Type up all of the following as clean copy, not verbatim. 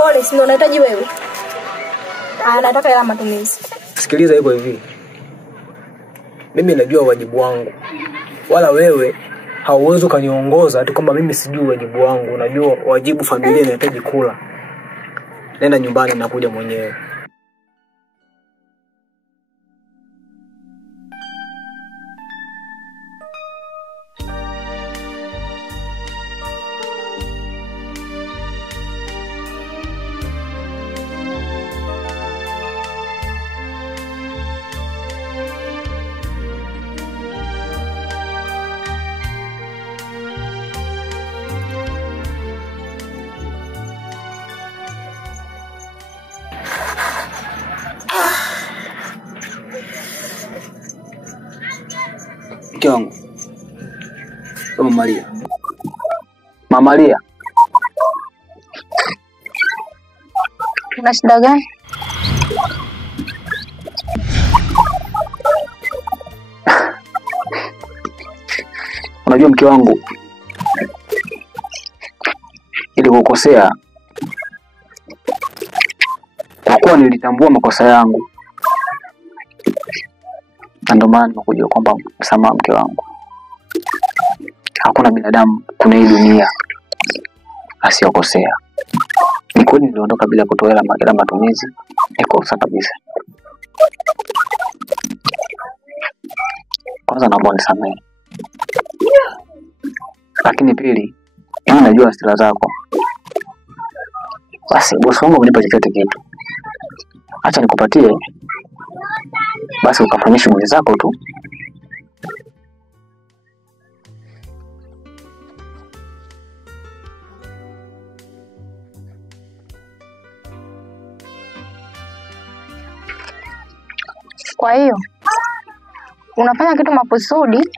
Pole, si ndio unahitaji wewe? Nataka hela matumizi. Sikiliza hivyo hivi. Mimi najua wajibu wangu. Wala wewe hauwezi kaniongoza ati kwamba mimi sijui wajibu wangu. Unajua wajibu familia inahitaji kula. Nenda nyumbani na kuja mwenyewe. Mke wangu. Mama Maria. Mama Maria. Una shida gani? Unajua mke wangu, ili kukosea kwa kuwa nilitambua makosa yangu. Ndio maana nimekuja kwamba msamaha mke wangu. Hakuna binadamu kuna hii dunia asiyokosea. Ni kweli niliondoka bila kutoa hela matumizi. Ni kosa kabisa. Kwanza naomba unisamehe. Lakini pili, mimi najua hasira zako. Basi bosi wangu unipa chochote kitu. Acha nikupatie. Basi ukafanya shughuli zako tu. Kwa hiyo unafanya kitu makusudi,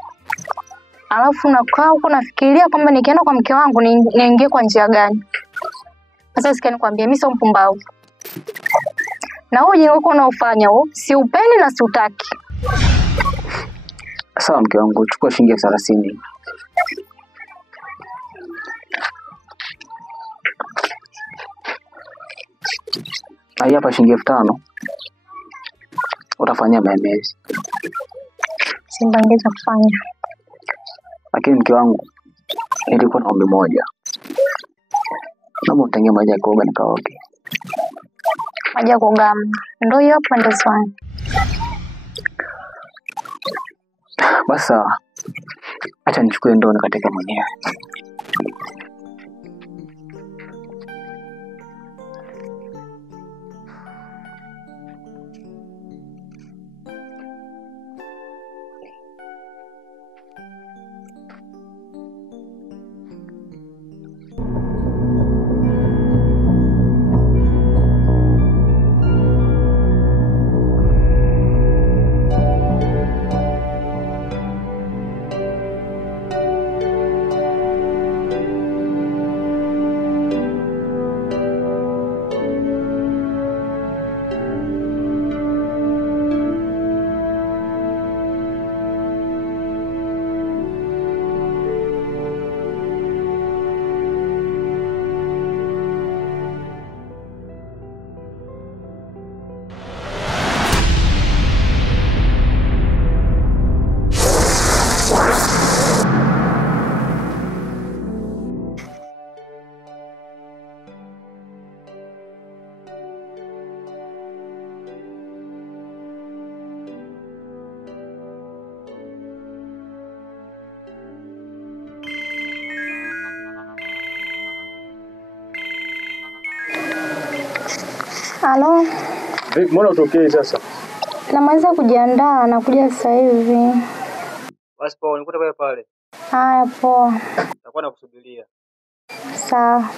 alafu unakaa huko nafikiria kwamba nikienda kwa mke wangu niingie kwa njia gani? Sasa sikia nikwambie, mimi sio mpumbavu. Na wewe ujinga uko unaofanya huo, si upendi na si utaki. Sawa mke wangu, chukua shilingi 30. Haya hapa shilingi 5,000. Utafanyia maemezi. Simbangeza kufanya. Lakini mke wangu, nilikuwa na ombi moja. Naomba utenge maji ya kuoga nikaoge. Maji ya kuoga ndio hiyo hapo ndio sawa. Basi sawa. Acha nichukue ndoo nikateke mwenyewe. Halo. Mbona utokee sasa? Namaliza kujiandaa na kuja sasa hivi. Basi poa, nikuta pale pale. Haya poa. Nitakuwa nakusubiria. Sawa.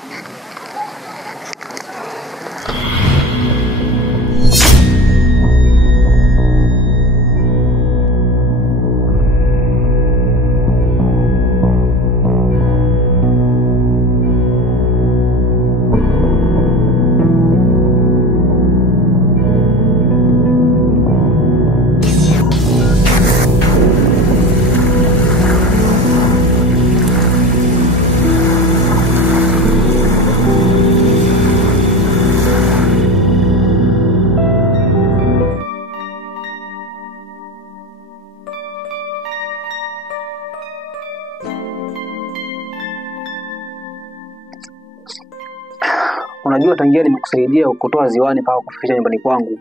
Unajua tangia nimekusaidia kutoa ziwani mpaka kufikisha nyumbani kwangu,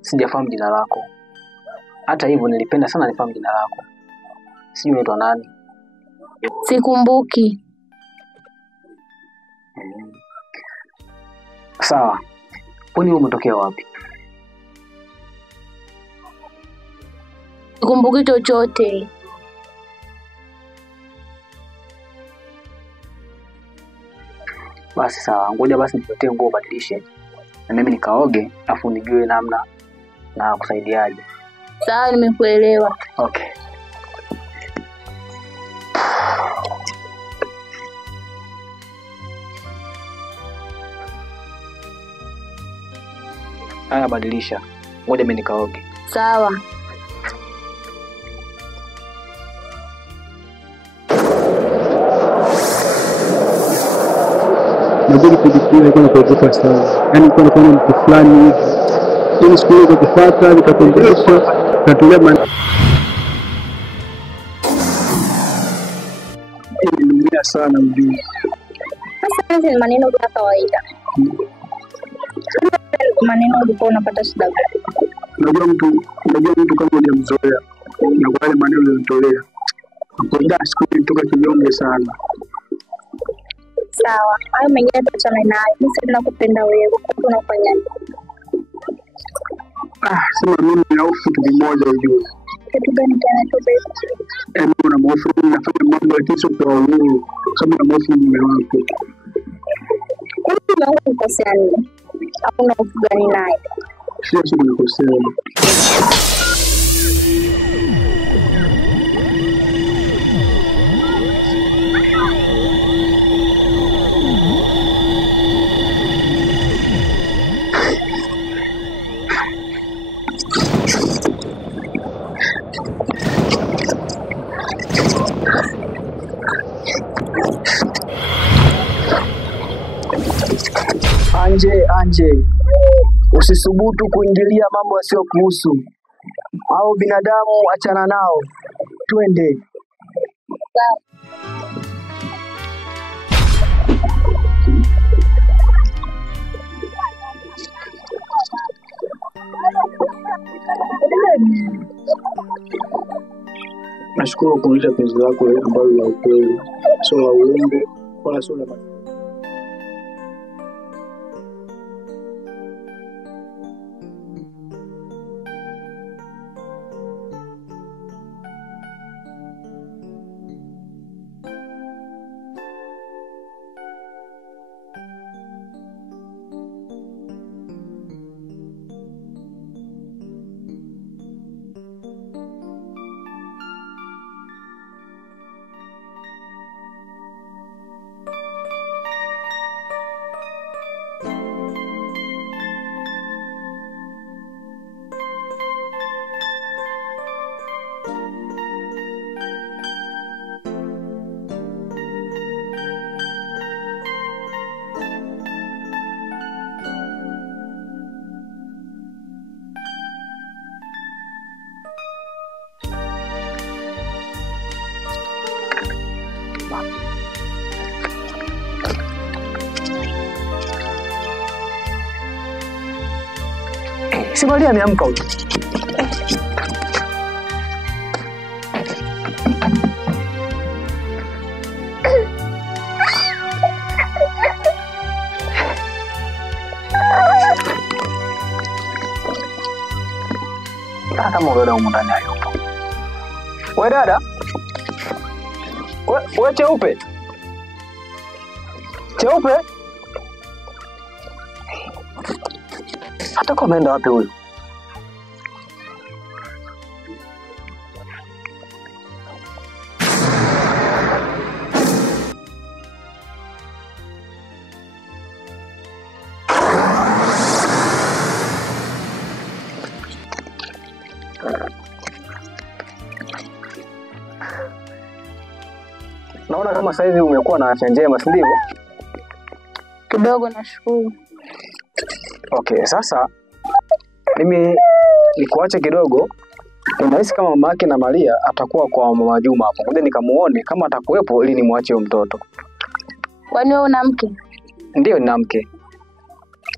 sijafahamu jina lako. Hata hivyo nilipenda sana nifahamu jina lako. Sijui unaitwa nani? Sikumbuki. Sawa. Wewe umetokea wapi? Sikumbuki chochote. Basi sawa, ngoja basi nipote nguo badilishe. Na mimi nikaoge, afu nijue namna na kusaidiaje. Sawa, nimekuelewa. Okay. Haya, badilisha. Ngoja mimi nikaoge. Sawa. Nazidi kujifunza kwa kuogopa sana. Yaani kwa mfano mtu fulani hivi. Mimi siku hiyo kufuata nikakumbusha katolea niliumia sana ujue. Sasa hizi ni maneno ya kawaida. Maneno ulikuwa unapata shida gani? Unajua mtu kama hujamzoea na wale maneno yanatolea. Kwa siku nitoka kinyonge sana. Sawa, hayo mengine tuachane nayo. Mimi sasa nakupenda wewe. Unafanya nini? Sema mimi na hofu kitu kimoja ujue. Kitu gani tena? Mimi na hofu nafanya mambo ya kesho kwa uhuru. Kama na hofu mume wako. Wewe unakosea nini? Au una hofu gani naye? Sio nikosea. Anje, usisubutu kuingilia mambo yasiyo kuhusu. Hao binadamu achana nao. Twende. Nashukuru kuonyesha penzi lako ambalo la ukweli. Sio la uongo wala sio la Simalia ameamka huko. Kama wewe huko ndani hayupo. Wewe dada? Wewe cheupe? Cheupe? Hata kama ameenda wapi huyu? Naona kama saizi umekuwa na afya njema, si ndivyo? Kidogo nashukuru. Okay, sasa mimi nikuache kidogo. Unahisi kama mama yake na Maria atakuwa kwa mama Juma hapo. Ngoja nikamuone kama atakuwepo ili nimwachie huyo mtoto. Kwani wewe una mke? Ndio, nina mke.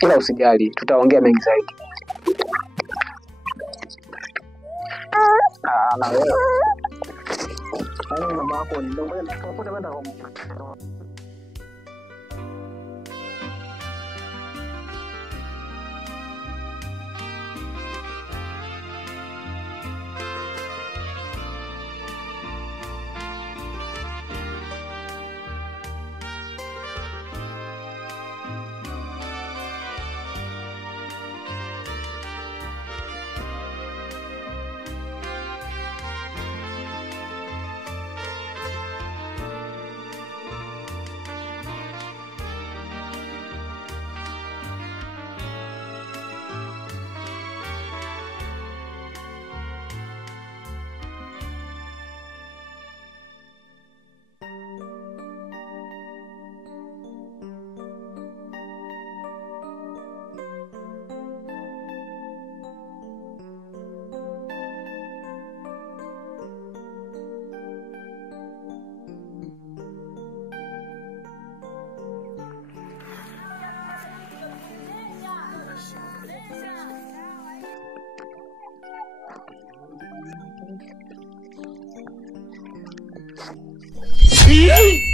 Ila usijali, tutaongea mengi zaidi. Na wewe. Mama yako ndio kwenda Hey!